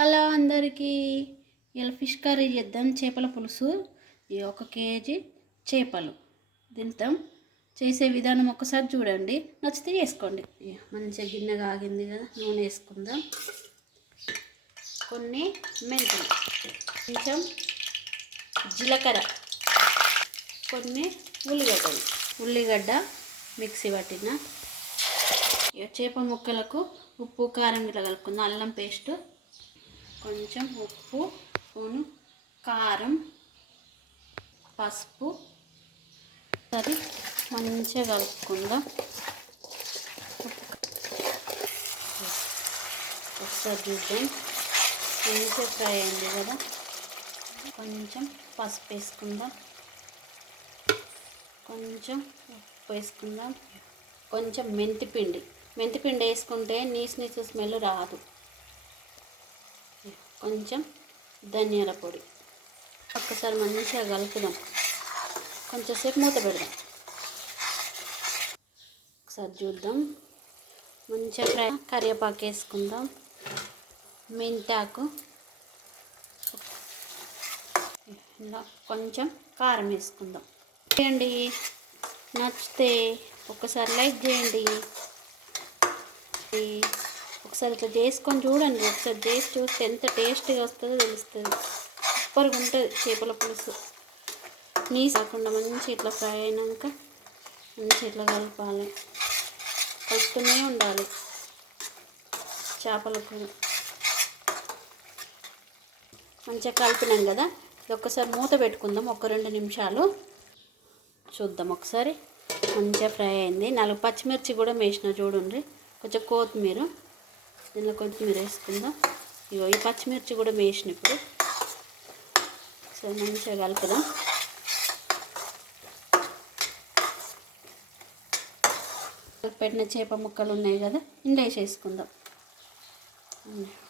Hello అందరికీ. ఇలా fish curry చేద్దాం. చేపల పులుసు. ఈ 1 కేజీ చేపలు తింటాం. చేసే విధానం ఒకసారి చూడండి, నచ్చితే చేసుకోండి. మంచిగా గిన్నె కాగింది కదా, నూనె వేసుకుందాం. కొన్ని మెంతులు, కొంచెం జీలకర్ర, కొన్ని ఉల్లిగడ్డ మిక్సీ పట్టిన. చేప ముక్కలకు ఉప్పు కారం ఇట్లా కలుపుకుందాం. అల్లం పేస్టు, కొంచెం ఉప్పు, కారం, పసుపు సరి మంచిగా కలుపుకుందాం. ఒకసారి చూద్దాం. మంచిగా ఫ్రై అయింది కదా, కొంచెం పసుపు వేసుకుందాం, కొంచెం ఉప్పు వేసుకుందాం, కొంచెం మెంతిపిండి వేసుకుంటే నీసు స్మెల్ రాదు. కొంచెం ధనియాల పొడి. ఒక్కసారి మంచిగా కలుపుదాం. కొంచెంసేపు మూత పెడదాం. ఒకసారి చూద్దాం. మంచిగా ఫ్రై. కరివేపాకు వేసుకుందాం, మెంతాకు, ఇలా కొంచెం కారం వేసుకుందాం. చేయండి, నచ్చితే ఒక్కసారి లైక్ చేయండి. ఒకసారి ఇట్లా చేసుకొని చూడండి. ఒకసారి చేసి చూస్తే ఎంత టేస్టీగా వస్తుందో తెలుస్తుంది. సూపర్గా ఉంటుంది చేపల పులుసు. నీసు కాకుండా మంచి ఇట్లా ఫ్రై అయినాక మంచి ఇట్లా కలపాలి. కలుపుతూనే ఉండాలి. చేపల కూర మంచిగా కలిపినాం కదా, ఒక్కసారి మూత పెట్టుకుందాం. 1-2 నిమిషాలు చూద్దాం. ఒకసారి మంచిగా ఫ్రై అయింది. 4 పచ్చిమిర్చి కూడా వేసిన చూడండి. కొంచెం కొత్తిమీర, దీనిలో కొత్తిమీర వేసుకుందాం. ఈ పచ్చిమిర్చి కూడా వేసిన. ఇప్పుడు సరే మంచిగా కలుపుదాం. పెట్టిన చేప ముక్కలు ఉన్నాయి కదా, ఇందులో వేసేసుకుందాం.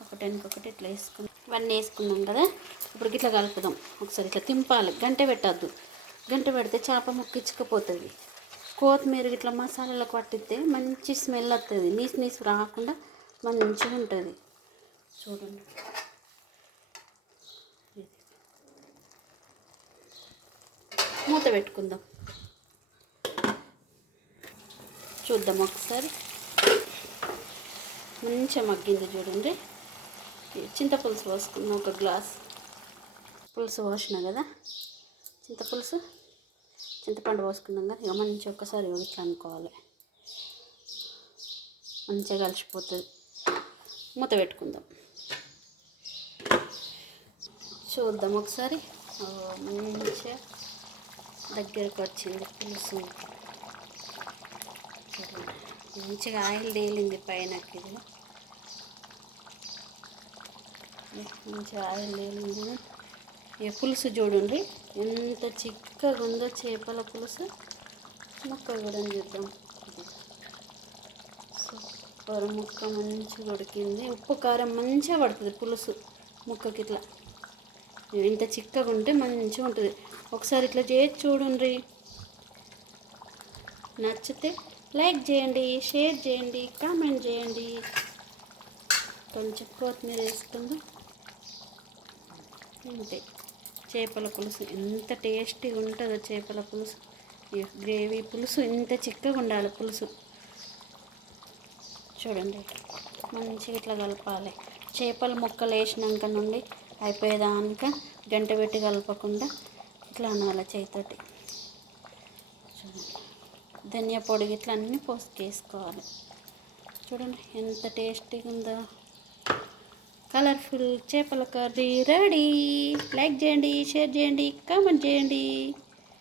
ఒకటి ఇట్లా వేసుకుందాం. ఇవన్నీ వేసుకున్నాం కదా, ఇప్పుడు ఇట్లా కలుపుదాం. ఒకసారి ఇట్లా తింపాలి. గంట పెట్టద్దు. గంట పెడితే చేప ముక్క ఇచ్చుకపోతుంది. కొత్తిమీర ఇట్లా మసాలాలకు పట్టిస్తే మంచి స్మెల్ వస్తుంది. నీసు రాకుండా మంచిగా ఉంటుంది. చూడండి. మూత పెట్టుకుందాం. చూద్దాం ఒకసారి. మంచిగా మగ్గింది చూడండి. చింతపులుసు పోసుకున్నాం. 1 గ్లాస్ పులుసు పోసిన కదా, చింతపండు పోసుకున్నాం కదా. ఇక మంచిగా ఒక్కసారి ఇట్లా అనుకోవాలి. మంచిగా కలిసిపోతుంది. మూత పెట్టుకుందాం. చూద్దాం ఒకసారి. మంచిగా దగ్గరకు వచ్చింది పులుసు. మంచిగా ఆయిల్ తేలింది పైన. మంచిగా ఆయిల్ తేలింది. ఇక పులుసు చూడండి ఎంత చిక్కగా ఉందో చేపల పులుసు. ముక్క కూడా చూద్దాం. సూపర్ ముక్క మంచిగా ఉడికింది. ఉప్పు కారం మంచిగా పడుతుంది పులుసు ముక్కకి. ఇట్లా ఇంత చిక్కగా ఉంటే మంచిగా ఉంటుంది. ఒకసారి ఇట్లా చేసి చూడండి. నచ్చితే లైక్ చేయండి, షేర్ చేయండి, కామెంట్ చేయండి. కొంచెం కొత్తిమీర వేసుకుందాం. అంతే. చేపల పులుసు ఎంత టేస్టీగా ఉంటుందో. చేపల పులుసు గ్రేవీ పులుసు ఇంత చిక్కగా ఉండాలి పులుసు. చూడండి మంచిగా ఇట్లా కలపాలి. చేపల ముక్కలు వేసినాక నుండి అయిపోయేదాకా గంట పెట్టి కలపకుండా ఇట్లా అనాలి చేతితోటి. చూడండి. ధనియా పొడి ఇట్లా అన్నీ పోసుకేసుకోవాలి. చూడండి ఎంత టేస్టీగా ఉందో. కలర్ఫుల్ చేపల కర్రీ రెడీ. లైక్ చేయండి, షేర్ చేయండి, కామెంట్ చేయండి.